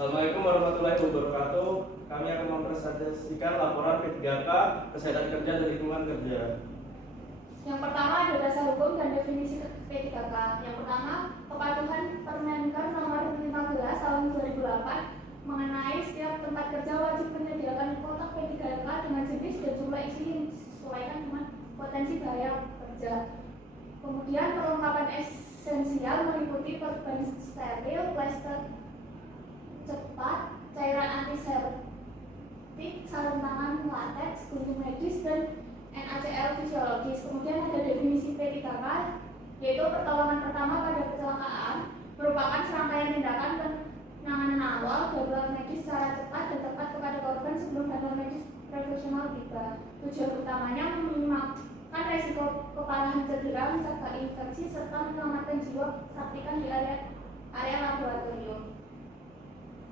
Assalamualaikum warahmatullahi wabarakatuh. Kami akan mempresentasikan laporan P3K Kesehatan Kerja dan Lingkungan Kerja. Yang pertama ada dasar hukum dan definisi P3K. Yang pertama, kepatuhan Permenker nomor 15 tahun 2008 mengenai setiap tempat kerja wajib menyediakan kotak P3K dengan jenis dan jumlah isi yang disesuaikan dengan potensi bahaya kerja. Kemudian perlengkapan esensial meliputi perban steril, plester cepat, cairan antiseptik, sarung tangan latex, gunting medis, dan NaCl fisiologis. Kemudian ada definisi P3K, yaitu pertolongan pertama pada kecelakaan, merupakan serangkaian tindakan penanganan awal darurat medis secara cepat dan tepat kepada korban sebelum bantuan medis profesional tiba. Tujuan utamanya meminimalkan resiko keparahan cedera, mencegah infeksi, serta menyelamatkan jiwa praktikan di area laboratorium.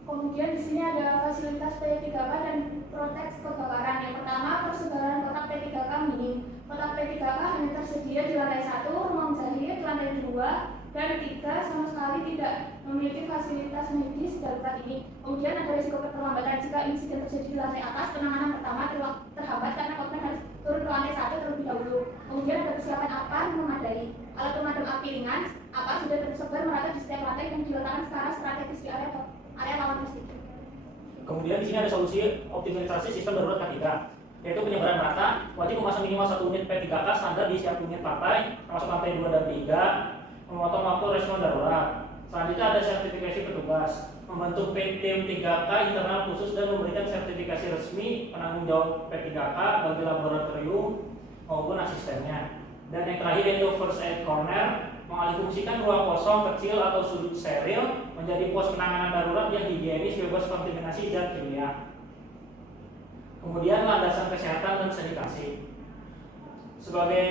Kemudian di sini ada fasilitas P3K dan proteks kebakaran. Yang pertama, persebaran kotak P3K minim. Kotak P3K hanya tersedia di lantai 1, ruang jahit, lantai 2, dan 3 sama sekali tidak memiliki fasilitas medis darurat ini. Kemudian ada risiko keterlambatan jika insiden terjadi di lantai atas. Penanganan pertama terhambat karena korban harus turun ke lantai 1 terlebih dahulu. Kemudian ada kesiapan APAN memadai. Alat pemadam api ringan APAN sudah tersebar merata di setiap lantai dan diletakkan secara strategis di area lawan listrik. Kemudian di sini ada solusi optimalisasi sistem darurat K3, yaitu penyebaran rata, wajib memasang minimal 1 unit P3K standar di setiap unit partai, termasuk lantai 2 dan 3, memotong waktu respon darurat. Selanjutnya ada sertifikasi petugas, membentuk tim 3K internal khusus dan memberikan sertifikasi resmi penanggung jawab P3K bagi laboratorium maupun asistennya. Dan yang terakhir yaitu first aid corner, mengalihfungsikan ruang kosong kecil atau sudut steril menjadi pos penanganan darurat yang higienis bebas kontaminasi zat kimia. Kemudian landasan kesehatan dan sanitasi. Sebagai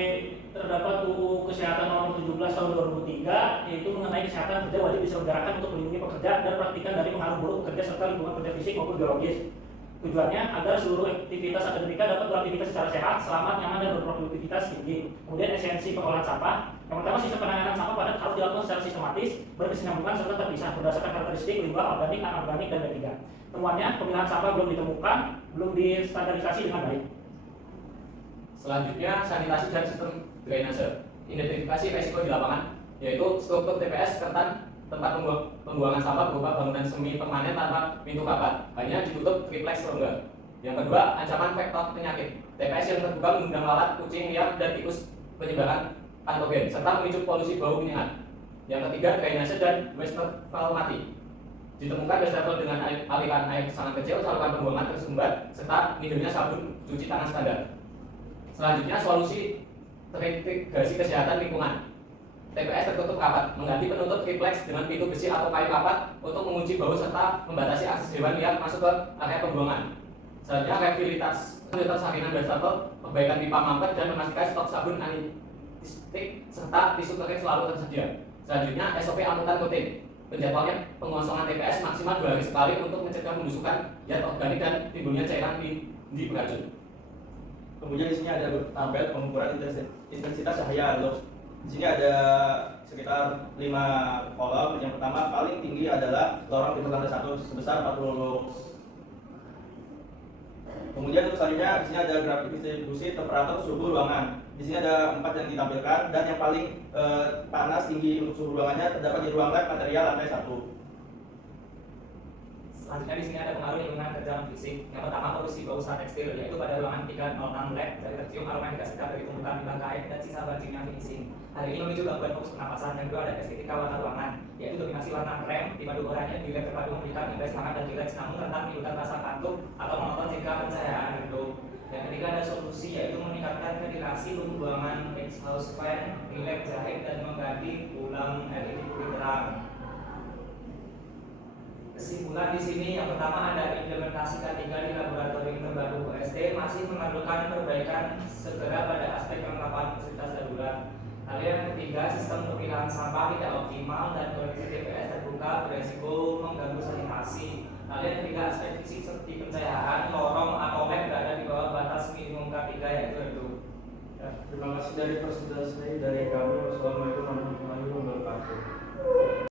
terdapat UU Kesehatan Nomor 17 Tahun 2003, yaitu mengenai kesehatan kerja wajib diselenggarakan untuk melindungi pekerja dan praktikan dari pengaruh buruk pekerja serta lingkungan kerja fisik maupun biologis. Tujuannya agar seluruh aktivitas akademika dapat beraktivitas secara sehat, selamat, nyaman, dan berproduktivitas tinggi. Kemudian esensi pengolahan sampah. Yang pertama, sistem penanganan sampah padat harus dilakukan secara sistematis, berkesinambungan serta terpisah berdasarkan karakteristik limbah organik, anorganik, dan B3. Temuannya, pemilahan sampah belum ditemukan, belum distandarisasi dengan baik. Selanjutnya, sanitasi dan sistem drainase. Identifikasi resiko di lapangan, yaitu struktur TPS ketan tempat pembuangan sampah berupa bangunan semi permanen tanpa pintu papat, hanya ditutup triplex rongga. Yang kedua, ancaman vektor penyakit. TPS yang terbuka mengundang lalat, kucing liar, dan tikus penyebaran patogen, serta memicu polusi bau menyengat. Yang ketiga, drainase dan wastafel mati. Ditemukan wastafel dengan aliran air sangat kecil, saluran pembuangan tersumbat, serta minimnya sabun cuci tangan standar. Selanjutnya, solusi terintegrasi kesehatan lingkungan. TPS tertutup rapat, mengganti penutup triplex dengan pintu besi atau kayu rapat untuk mengunci bau serta membatasi akses hewan liar masuk ke area pembuangan. Selanjutnya, rehabilitas saringan wastafel, perbaikan pipa mampet, dan memastikan stok sabun antiseptik serta tisu kering selalu tersedia. Selanjutnya, SOP angkutan rutin. Penjadwalan pengosongan TPS maksimal 2 hari sekali untuk mencegah pembusukan zat organik dan timbulnya cairan di beracun. Kemudian di sini ada tabel pengukuran intensitas cahaya lux. Di sini ada sekitar 5 kolom. Yang pertama paling tinggi adalah lorong pintu lantai 1 sebesar 40 lux. Kemudian untuk selanjutnya di sini ada grafik distribusi temperatur suhu ruangan. Di sini ada 4 yang ditampilkan dan yang paling panas tinggi untuk suhu ruangannya terdapat di ruang lab material lantai 1. Selanjutnya di sini ada pengaruh lingkungan kerja fisik. Yang pertama, polusi bau usaha tekstil, yaitu pada ruangan 306 lab dari tercium aroma yang tidak sedap dari tumpukan limbah kain dan sisa bahan kimia finishing. Hal ini memicu gangguan fokus pernapasan. Yang kedua ada estetika warna ruangan, yaitu dominasi warna krem di padu oranye di lab terpadu memberikan indeks hangat dan rileks, namun rentan menimbulkan rasa kantuk atau monoton jika pencahayaan redup. Yang ketiga ada solusi, yaitu meningkatkan ventilasi ruangan, exhaust fan, rileks jahit, dan mengganti ulang LED kulit terang. Kesimpulan di sini yang pertama ada implementasi K3 di laboratorium terbaru UST masih memerlukan perbaikan segera pada aspek kelengkapan fasilitas darurat. Lalu yang ketiga, sistem pemilahan sampah tidak optimal dan kondisi TPS terbuka beresiko mengganggu sanitasi. Lalu yang ketiga, aspek fisik seperti pencahayaan, lorong atau lab berada di bawah batas minimum K3 yaitu itu. Ya, terima kasih dari presentasi dari kami. Wassalamualaikum warahmatullahi wabarakatuh.